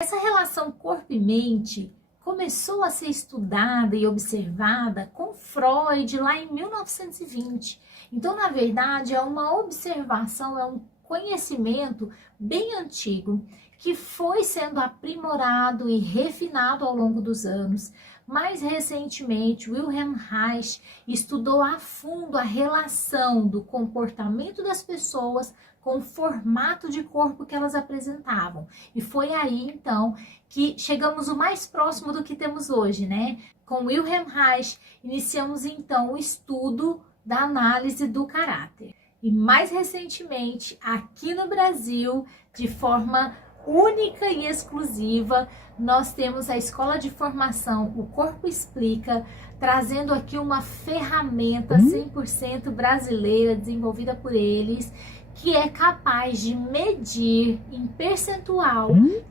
Essa relação corpo e mente começou a ser estudada e observada com Freud lá em 1920. Então, na verdade, é uma observação, é um conhecimento bem antigo que foi sendo aprimorado e refinado ao longo dos anos. Mais recentemente, Wilhelm Reich estudou a fundo a relação do comportamento das pessoas com o formato de corpo que elas apresentavam. E foi aí, então, que chegamos o mais próximo do que temos hoje, né? Com Wilhelm Reich, iniciamos, então, o estudo da análise do caráter. E mais recentemente, aqui no Brasil, de forma única e exclusiva, nós temos a Escola de Formação O Corpo Explica, trazendo aqui uma ferramenta 100% brasileira, desenvolvida por eles, que é capaz de medir em percentual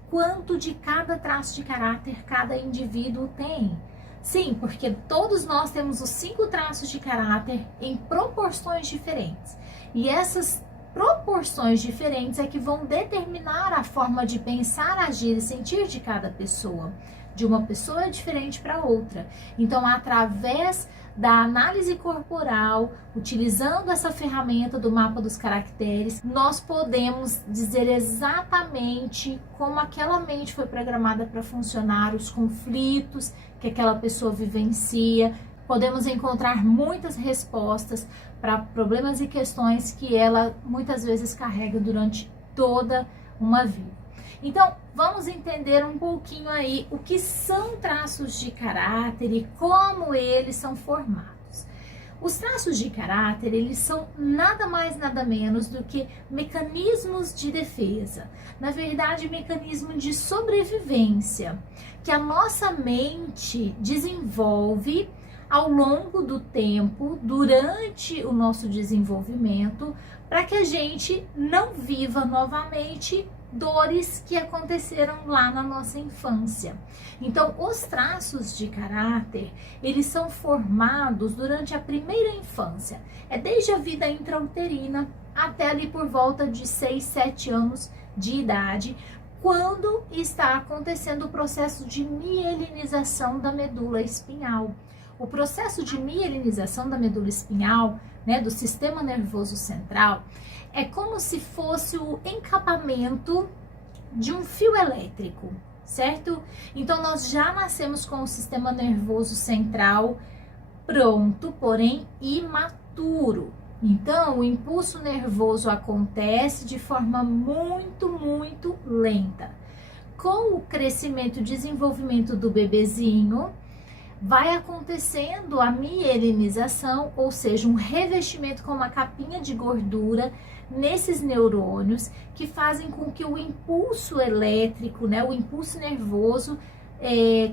quanto de cada traço de caráter cada indivíduo tem. Sim, porque todos nós temos os 5 traços de caráter em proporções diferentes. E essas proporções diferentes é que vão determinar a forma de pensar, agir e sentir de cada pessoa. De uma pessoa é diferente para outra. Então, através da análise corporal, utilizando essa ferramenta do mapa dos caracteres, nós podemos dizer exatamente como aquela mente foi programada para funcionar, os conflitos que aquela pessoa vivencia. Podemos encontrar muitas respostas para problemas e questões que ela muitas vezes carrega durante toda uma vida. Então, vamos entender um pouquinho aí o que são traços de caráter e como eles são formados. Os traços de caráter, eles são nada mais, nada menos do que mecanismos de defesa. Na verdade, mecanismo de sobrevivência, que a nossa mente desenvolve ao longo do tempo, durante o nosso desenvolvimento, para que a gente não viva novamente dores que aconteceram lá na nossa infância. Então, os traços de caráter, eles são formados durante a primeira infância. É desde a vida intrauterina até ali por volta de 6, 7 anos de idade, quando está acontecendo o processo de mielinização da medula espinhal. O processo de mielinização da medula espinhal, né, do sistema nervoso central, é como se fosse o encapamento de um fio elétrico, certo? Então, nós já nascemos com o sistema nervoso central pronto, porém imaturo. Então, o impulso nervoso acontece de forma muito lenta. Com o crescimento e desenvolvimento do bebezinho, vai acontecendo a mielinização, ou seja, um revestimento com uma capinha de gordura nesses neurônios que fazem com que o impulso elétrico, né, o impulso nervoso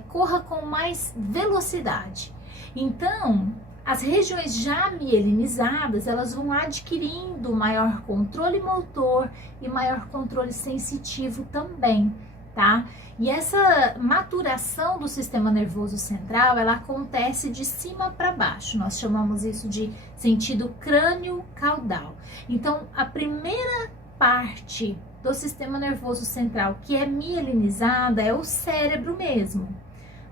corra com mais velocidade. Então, as regiões já mielinizadas, elas vão adquirindo maior controle motor e maior controle sensitivo também, tá? E essa maturação do sistema nervoso central, ela acontece de cima para baixo. Nós chamamos isso de sentido crânio-caudal. Então, a primeira parte do sistema nervoso central que é mielinizada é o cérebro mesmo,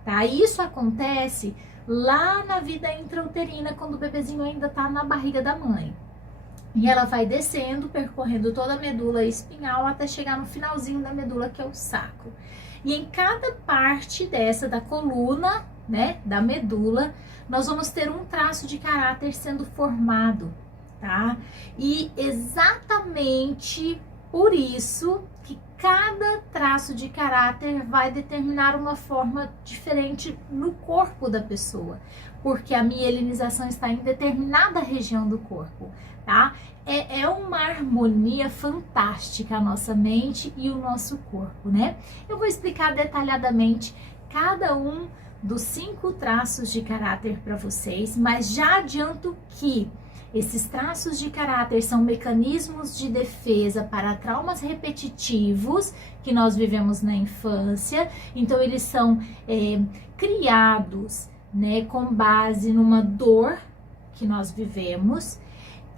tá? Isso acontece lá na vida intrauterina, quando o bebezinho ainda está na barriga da mãe. E ela vai descendo, percorrendo toda a medula espinhal até chegar no finalzinho da medula, que é o sacro. E em cada parte dessa, da coluna, né, da medula, nós vamos ter um traço de caráter sendo formado, tá? E exatamente por isso que cada traço de caráter vai determinar uma forma diferente no corpo da pessoa, porque a mielinização está em determinada região do corpo, tá? É uma harmonia fantástica a nossa mente e o nosso corpo, né? Eu vou explicar detalhadamente cada um dos 5 traços de caráter para vocês, mas já adianto que esses traços de caráter são mecanismos de defesa para traumas repetitivos que nós vivemos na infância. Então, eles são criados, né, com base numa dor que nós vivemos,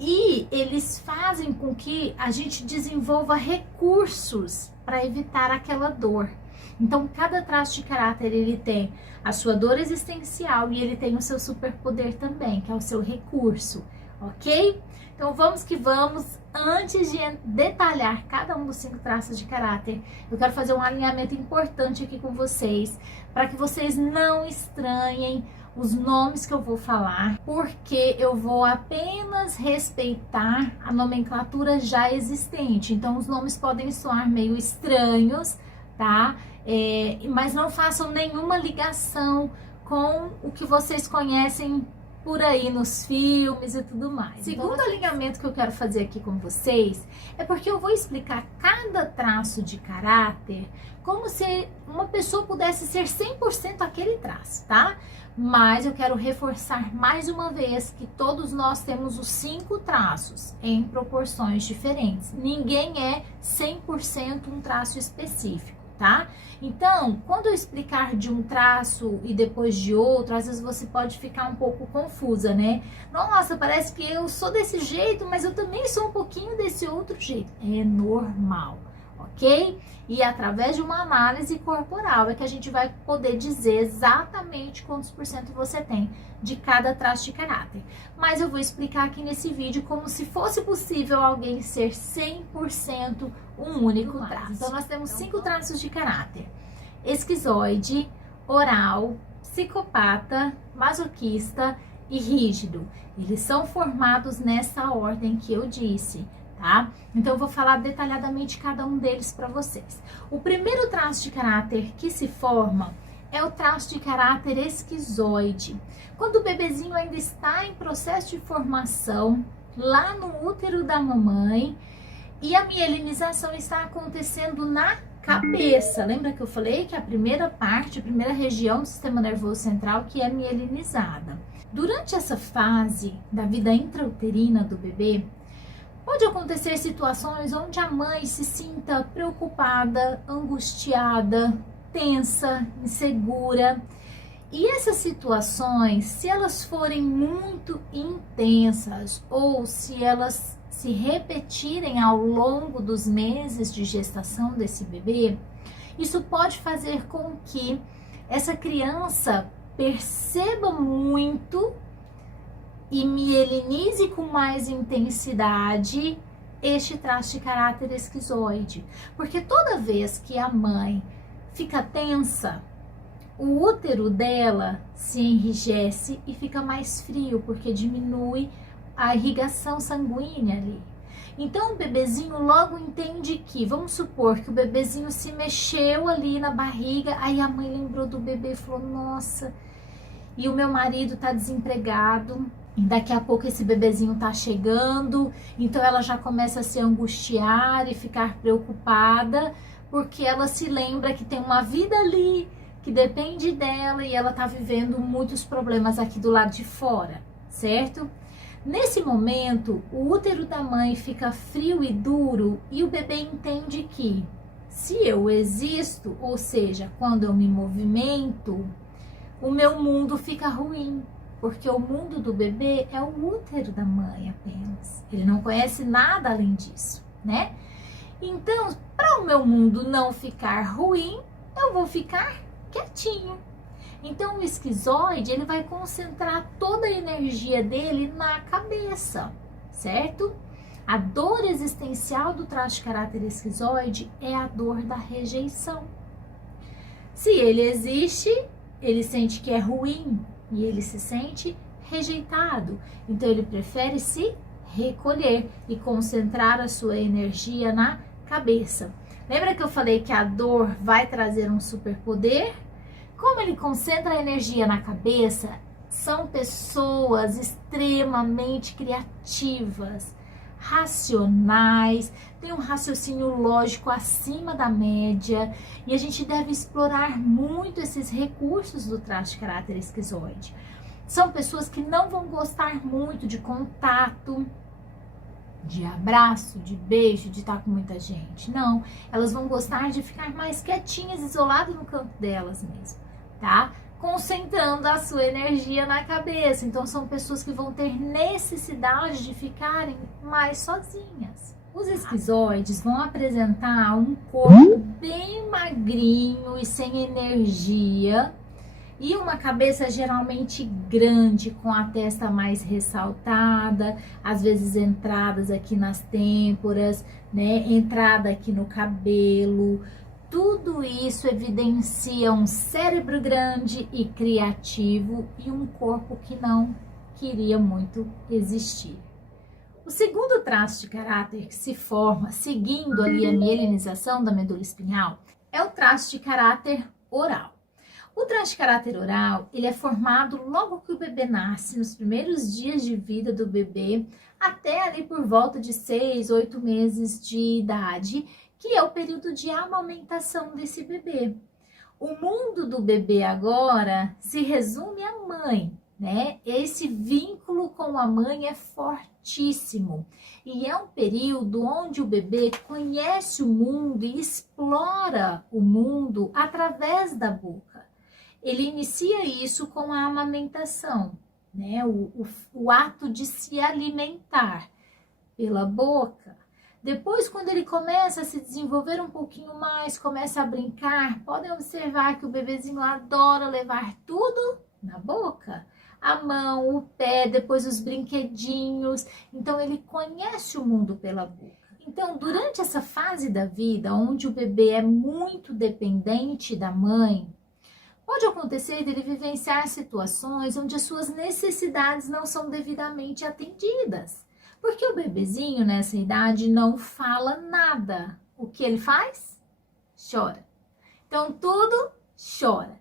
e eles fazem com que a gente desenvolva recursos para evitar aquela dor. Então, cada traço de caráter, ele tem a sua dor existencial e ele tem o seu superpoder também, que é o seu recurso, ok? Então, vamos que vamos. Antes de detalhar cada um dos 5 traços de caráter, eu quero fazer um alinhamento importante aqui com vocês, para que vocês não estranhem os nomes que eu vou falar, porque eu vou apenas respeitar a nomenclatura já existente. Então, os nomes podem soar meio estranhos, tá? Mas não façam nenhuma ligação com o que vocês conhecem por aí nos filmes e tudo mais. Segundo alinhamento que eu quero fazer aqui com vocês, é porque eu vou explicar cada traço de caráter como se uma pessoa pudesse ser 100% aquele traço, tá? Mas eu quero reforçar mais uma vez que todos nós temos os 5 traços em proporções diferentes. Ninguém é 100% um traço específico, tá? Então, quando eu explicar de um traço e depois de outro, às vezes você pode ficar um pouco confusa, né? Nossa, parece que eu sou desse jeito, mas eu também sou um pouquinho desse outro jeito. É normal, ok? E através de uma análise corporal é que a gente vai poder dizer exatamente quantos por cento você tem de cada traço de caráter. Mas eu vou explicar aqui nesse vídeo como se fosse possível alguém ser 100% um único traço. Então, nós temos 5 traços de caráter: esquizoide, oral, psicopata, masoquista e rígido. Eles são formados nessa ordem que eu disse, tá? Então, eu vou falar detalhadamente cada um deles para vocês. O primeiro traço de caráter que se forma é o traço de caráter esquizoide. Quando o bebezinho ainda está em processo de formação, lá no útero da mamãe, e a mielinização está acontecendo na cabeça. Lembra que eu falei que a primeira parte, a primeira região do sistema nervoso central que é mielinizada. Durante essa fase da vida intrauterina do bebê, pode acontecer situações onde a mãe se sinta preocupada, angustiada, tensa, insegura. E essas situações, se elas forem muito intensas ou se elas se repetirem ao longo dos meses de gestação desse bebê, isso pode fazer com que essa criança perceba muito e mielinize com mais intensidade este traço de caráter esquizoide. Porque toda vez que a mãe fica tensa, o útero dela se enrijece e fica mais frio, porque diminui a irrigação sanguínea ali. Então o bebezinho logo entende que, vamos supor que o bebezinho se mexeu ali na barriga, aí a mãe lembrou do bebê e falou: nossa, e o meu marido tá desempregado, e daqui a pouco esse bebezinho tá chegando, então ela já começa a se angustiar e ficar preocupada, porque ela se lembra que tem uma vida ali que depende dela e ela tá vivendo muitos problemas aqui do lado de fora, certo? Nesse momento, o útero da mãe fica frio e duro e o bebê entende que, se eu existo, ou seja, quando eu me movimento, o meu mundo fica ruim, porque o mundo do bebê é o útero da mãe apenas. Ele não conhece nada além disso, né? Então, para o meu mundo não ficar ruim, eu vou ficar quietinho. Então, o esquizoide, ele vai concentrar toda a energia dele na cabeça, certo? A dor existencial do traço de caráter esquizoide é a dor da rejeição. Se ele existe, ele sente que é ruim e ele se sente rejeitado. Então, ele prefere se recolher e concentrar a sua energia na cabeça. Lembra que eu falei que a dor vai trazer um superpoder? Como ele concentra a energia na cabeça, são pessoas extremamente criativas, racionais, têm um raciocínio lógico acima da média, e a gente deve explorar muito esses recursos do traço de caráter esquizoide. São pessoas que não vão gostar muito de contato, de abraço, de beijo, de estar com muita gente. Não, elas vão gostar de ficar mais quietinhas, isoladas no canto delas mesmo, tá? Concentrando a sua energia na cabeça. Então, são pessoas que vão ter necessidade de ficarem mais sozinhas, Os esquizoides vão apresentar um corpo bem magrinho e sem energia, e uma cabeça geralmente grande, com a testa mais ressaltada, às vezes entradas aqui nas têmporas, né? Entrada aqui no cabelo. Tudo isso evidencia um cérebro grande e criativo e um corpo que não queria muito existir. O segundo traço de caráter que se forma seguindo ali a mielinização da medula espinhal é o traço de caráter oral. O traço de caráter oral, ele é formado logo que o bebê nasce, nos primeiros dias de vida do bebê, até ali por volta de 6, 8 meses de idade, que é o período de amamentação desse bebê. O mundo do bebê agora se resume à mãe, né? Esse vínculo com a mãe é fortíssimo e é um período onde o bebê conhece o mundo e explora o mundo através da boca. Ele inicia isso com a amamentação, né? O ato de se alimentar pela boca. Depois, quando ele começa a se desenvolver um pouquinho mais, começa a brincar, podem observar que o bebezinho adora levar tudo na boca. A mão, o pé, depois os brinquedinhos. Então, ele conhece o mundo pela boca. Então, durante essa fase da vida, onde o bebê é muito dependente da mãe, pode acontecer dele vivenciar situações onde as suas necessidades não são devidamente atendidas. Porque o bebezinho nessa idade não fala nada. O que ele faz? Chora. Então, tudo chora.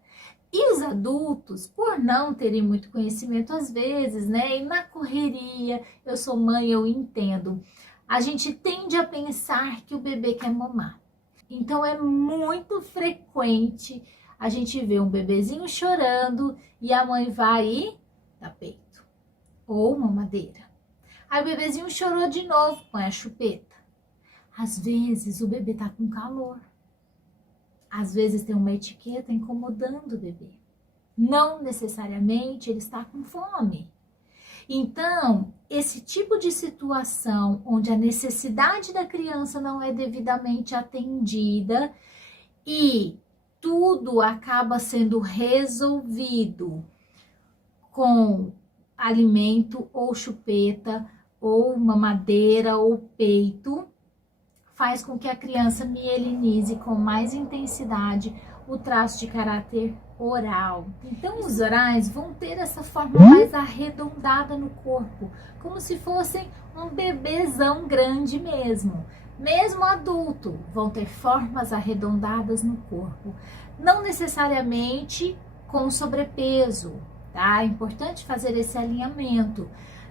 E os adultos, por não terem muito conhecimento às vezes, né? E na correria, eu sou mãe, eu entendo. A gente tende a pensar que o bebê quer mamar. Então, é muito frequente a gente vê um bebezinho chorando e a mãe vai e dá peito ou mamadeira. Aí o bebezinho chorou de novo, põe a chupeta. Às vezes o bebê tá com calor. Às vezes tem uma etiqueta incomodando o bebê. Não necessariamente ele está com fome. Então, esse tipo de situação onde a necessidade da criança não é devidamente atendida e tudo acaba sendo resolvido com alimento ou chupeta ou mamadeira ou peito, faz com que a criança mielinize com mais intensidade o traço de caráter oral. Então, os orais vão ter essa forma mais arredondada no corpo, como se fossem um bebezão grande mesmo. Mesmo adulto, vão ter formas arredondadas no corpo. Não necessariamente com sobrepeso, tá? É importante fazer esse alinhamento.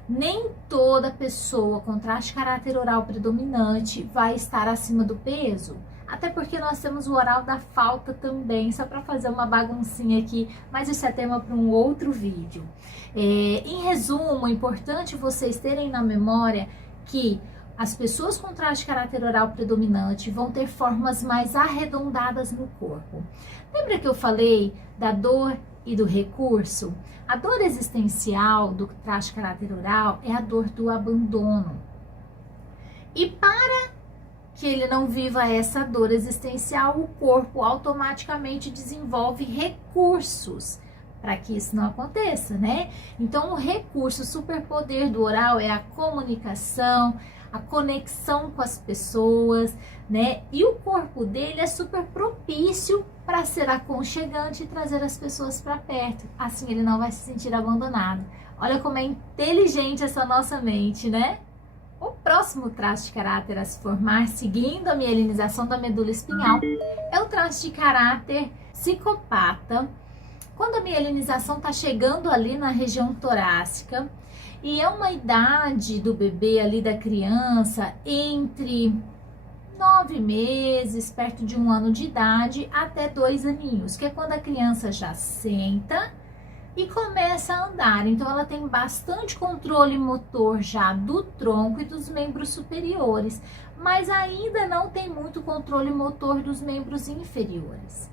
Nem toda pessoa com traço de caráter oral predominante vai estar acima do peso. Até porque nós temos o oral da falta também, só para fazer uma baguncinha aqui, mas isso é tema para um outro vídeo. Em resumo, é importante vocês terem na memória que as pessoas com traço de caráter oral predominante vão ter formas mais arredondadas no corpo. Lembra que eu falei da dor e do recurso? A dor existencial do traço de caráter oral é a dor do abandono. E para que ele não viva essa dor existencial, o corpo automaticamente desenvolve recursos para que isso não aconteça, né? Então, o recurso, o superpoder do oral é a comunicação, a conexão com as pessoas, né? E o corpo dele é super propício para ser aconchegante e trazer as pessoas para perto. Assim ele não vai se sentir abandonado. Olha como é inteligente essa nossa mente, né? O próximo traço de caráter a se formar, seguindo a mielinização da medula espinhal, é o traço de caráter psicopata. Quando a mielinização está chegando ali na região torácica, e é uma idade do bebê ali, da criança, entre 9 meses, perto de 1 ano de idade, até 2 aninhos, que é quando a criança já senta e começa a andar. Então, ela tem bastante controle motor já do tronco e dos membros superiores, mas ainda não tem muito controle motor dos membros inferiores.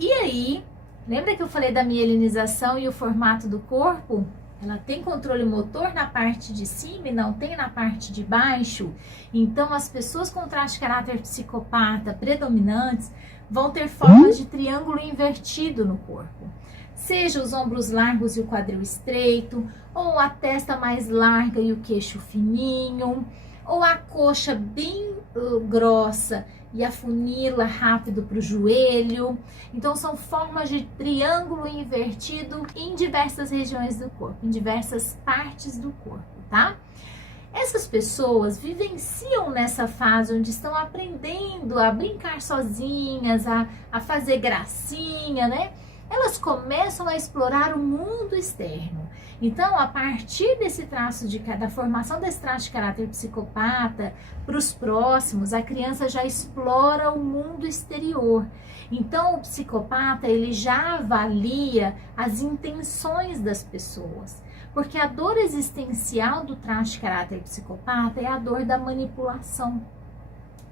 E aí, lembra que eu falei da mielinização e o formato do corpo? Ela tem controle motor na parte de cima e não tem na parte de baixo. Então, as pessoas com traço de caráter psicopata predominantes vão ter formas de triângulo invertido no corpo. Seja os ombros largos e o quadril estreito, ou a testa mais larga e o queixo fininho, ou a coxa bem grossa e afunila rápido para o joelho. Então, são formas de triângulo invertido em diversas regiões do corpo, em diversas partes do corpo, tá? Essas pessoas vivenciam nessa fase onde estão aprendendo a brincar sozinhas, a fazer gracinha, né? Elas começam a explorar o mundo externo. Então, a partir desse traço da formação desse traço de caráter psicopata, para os próximos, a criança já explora o mundo exterior. Então, o psicopata, ele já avalia as intenções das pessoas. Porque a dor existencial do traço de caráter psicopata é a dor da manipulação.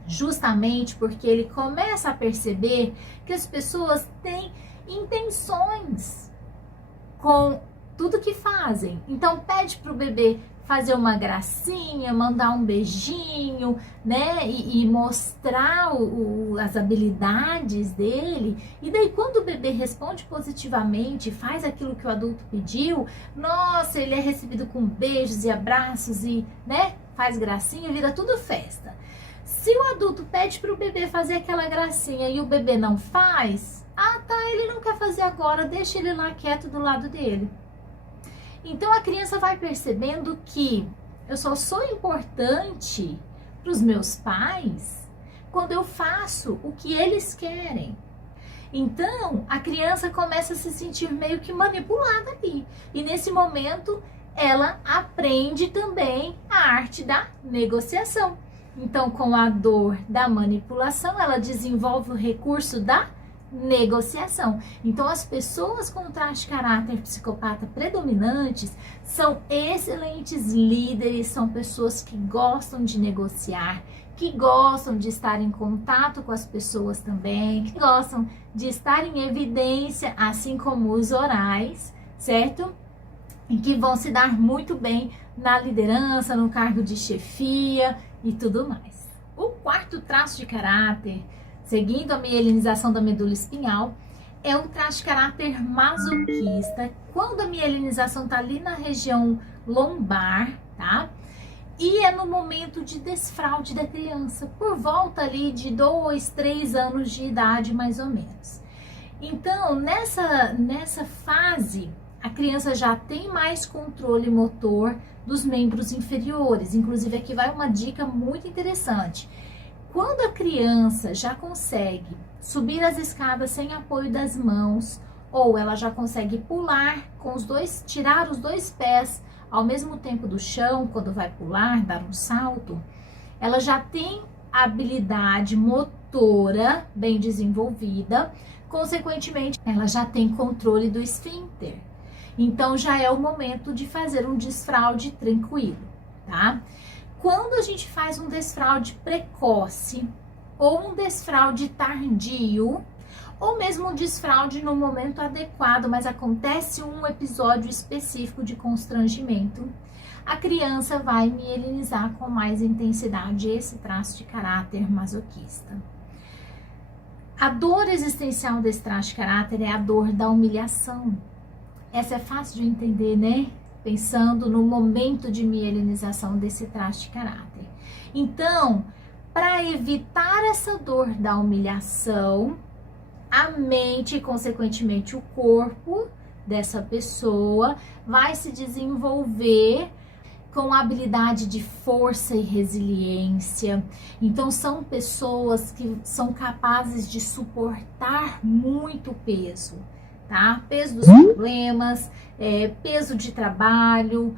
Justamente porque ele começa a perceber que as pessoas têm intenções com tudo que fazem. Então pede pro bebê fazer uma gracinha, mandar um beijinho, né, e mostrar as habilidades dele. E daí quando o bebê responde positivamente, faz aquilo que o adulto pediu, nossa, ele é recebido com beijos e abraços e, né, faz gracinha, vira tudo festa. Se o adulto pede pro bebê fazer aquela gracinha e o bebê não faz, ele não quer fazer agora, deixa ele lá quieto do lado dele. Então a criança vai percebendo que eu só sou importante para os meus pais quando eu faço o que eles querem. Então a criança começa a se sentir meio que manipulada ali. E nesse momento ela aprende também a arte da negociação. Então, com a dor da manipulação, ela desenvolve o recurso da negociação. Então, as pessoas com traço de caráter psicopata predominantes são excelentes líderes, são pessoas que gostam de negociar, que gostam de estar em contato com as pessoas também, que gostam de estar em evidência, assim como os orais, certo? E que vão se dar muito bem na liderança, no cargo de chefia e tudo mais. O quarto traço de caráter, seguindo a mielinização da medula espinhal, é um traço de caráter masoquista, quando a mielinização está ali na região lombar, tá? E é no momento de desfraude da criança, por volta ali de 2, 3 anos de idade, mais ou menos. Então, nessa fase, a criança já tem mais controle motor dos membros inferiores. Inclusive, aqui vai uma dica muito interessante. Quando a criança já consegue subir as escadas sem apoio das mãos, ou ela já consegue pular com tirar os dois pés ao mesmo tempo do chão, quando vai pular, dar um salto, ela já tem habilidade motora bem desenvolvida, consequentemente, ela já tem controle do esfíncter. Então, já é o momento de fazer um desfraude tranquilo, tá? Quando a gente faz um desfraude precoce ou um desfraude tardio, ou mesmo um desfraude no momento adequado, mas acontece um episódio específico de constrangimento, a criança vai mielinizar com mais intensidade esse traço de caráter masoquista. A dor existencial desse traço de caráter é a dor da humilhação. Essa é fácil de entender, né? Pensando no momento de mielinização desse traço de caráter. Então, para evitar essa dor da humilhação, a mente e, consequentemente, o corpo dessa pessoa vai se desenvolver com habilidade de força e resiliência. Então, são pessoas que são capazes de suportar muito peso, tá? Peso dos problemas, peso de trabalho,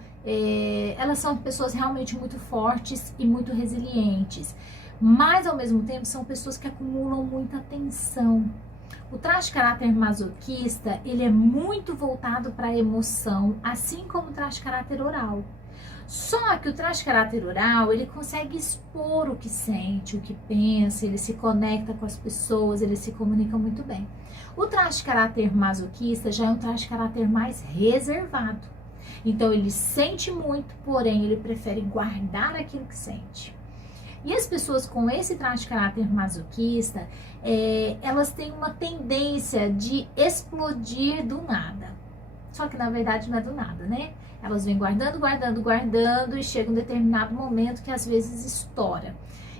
elas são pessoas realmente muito fortes e muito resilientes, mas ao mesmo tempo são pessoas que acumulam muita tensão. O traço de caráter masoquista, ele é muito voltado para a emoção, assim como o traço de caráter oral. Só que o traço de caráter oral, ele consegue expor o que sente, o que pensa, ele se conecta com as pessoas, ele se comunica muito bem. O traço de caráter masoquista já é um traço de caráter mais reservado. Então ele sente muito, porém ele prefere guardar aquilo que sente. E as pessoas com esse traço de caráter masoquista, elas têm uma tendência de explodir do nada. Só que na verdade não é do nada, né? Elas vêm guardando, guardando, guardando e chega um determinado momento que às vezes estoura.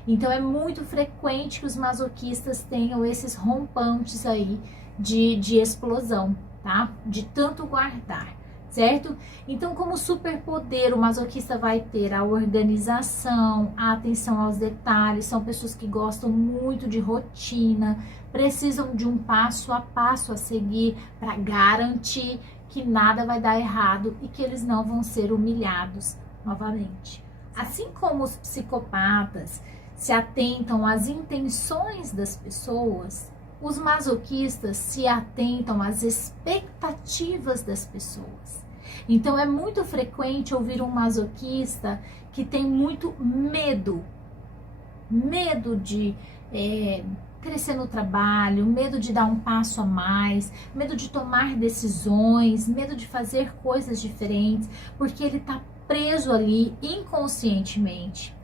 Então é muito frequente que os masoquistas tenham esses rompantes aí de explosão, tá? De tanto guardar, certo? Então, como superpoder, o masoquista vai ter a organização, a atenção aos detalhes, são pessoas que gostam muito de rotina, precisam de um passo a passo a seguir para garantir que nada vai dar errado e que eles não vão ser humilhados novamente. Assim como os psicopatas se atentam às intenções das pessoas, os masoquistas se atentam às expectativas das pessoas. Então é muito frequente ouvir um masoquista que tem muito medo de crescer no trabalho, medo de dar um passo a mais, medo de tomar decisões, medo de fazer coisas diferentes, porque ele está preso ali inconscientemente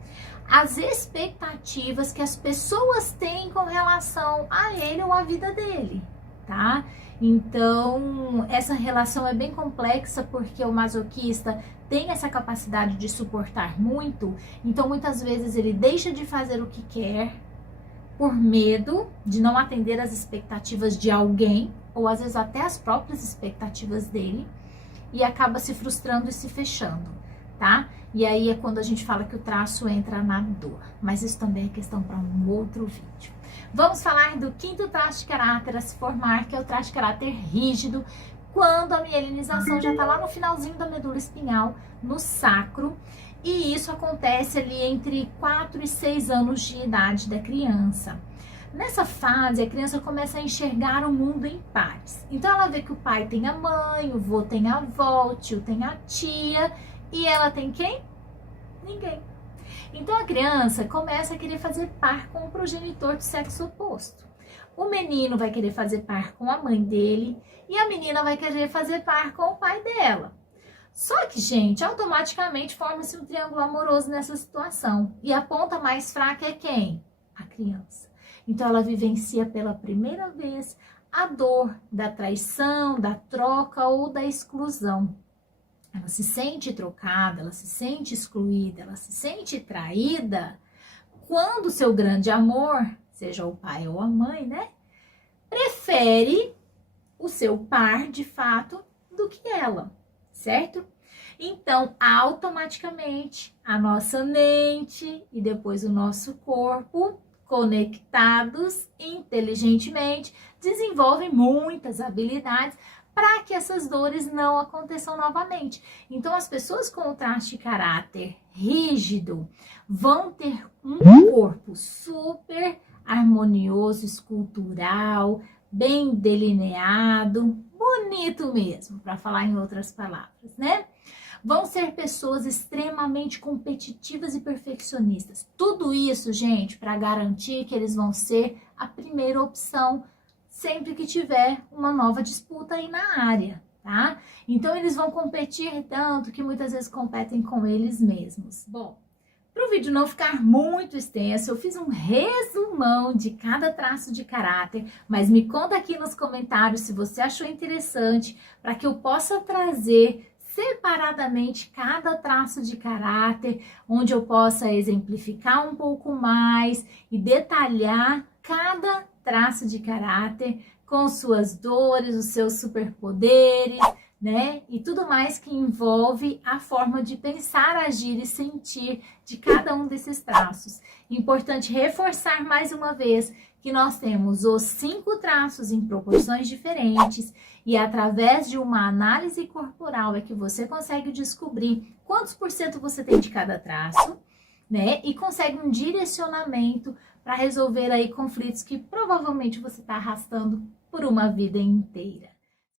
as expectativas que as pessoas têm com relação a ele ou a vida dele, tá? Então, essa relação é bem complexa porque o masoquista tem essa capacidade de suportar muito, então muitas vezes ele deixa de fazer o que quer por medo de não atender às expectativas de alguém, ou às vezes até as próprias expectativas dele, e acaba se frustrando e se fechando, tá? E aí é quando a gente fala que o traço entra na dor. Mas isso também é questão para um outro vídeo. Vamos falar do quinto traço de caráter a se formar, que é o traço de caráter rígido, quando a mielinização já está lá no finalzinho da medula espinhal, no sacro. E isso acontece ali entre 4 e 6 anos de idade da criança. Nessa fase, a criança começa a enxergar o mundo em pares. Então ela vê que o pai tem a mãe, o vô tem a avó, o tio tem a tia. E ela tem quem? Ninguém. Então a criança começa a querer fazer par com o progenitor do sexo oposto. O menino vai querer fazer par com a mãe dele e a menina vai querer fazer par com o pai dela. Só que, gente, automaticamente forma-se um triângulo amoroso nessa situação. E a ponta mais fraca é quem? A criança. Então ela vivencia pela primeira vez a dor da traição, da troca ou da exclusão. Ela se sente trocada, ela se sente excluída, ela se sente traída quando seu grande amor, seja o pai ou a mãe, né, prefere o seu par de fato do que ela, certo? Então, automaticamente, a nossa mente e depois o nosso corpo, conectados inteligentemente, desenvolvem muitas habilidades para que essas dores não aconteçam novamente. Então, as pessoas com o traço de caráter rígido vão ter um corpo super harmonioso, escultural, bem delineado, bonito mesmo, para falar em outras palavras, né? Vão ser pessoas extremamente competitivas e perfeccionistas. Tudo isso, gente, para garantir que eles vão ser a primeira opção sempre que tiver uma nova disputa aí na área, tá? Então, eles vão competir tanto que muitas vezes competem com eles mesmos. Bom, para o vídeo não ficar muito extenso, eu fiz um resumão de cada traço de caráter, mas me conta aqui nos comentários se você achou interessante, para que eu possa trazer separadamente cada traço de caráter, onde eu possa exemplificar um pouco mais e detalhar cada traço de caráter com suas dores, os seus superpoderes, né? E tudo mais que envolve a forma de pensar, agir e sentir de cada um desses traços. Importante reforçar mais uma vez que nós temos os 5 traços em proporções diferentes e através de uma análise corporal é que você consegue descobrir quantos por cento você tem de cada traço, né? E consegue um direcionamento para resolver aí conflitos que provavelmente você está arrastando por uma vida inteira.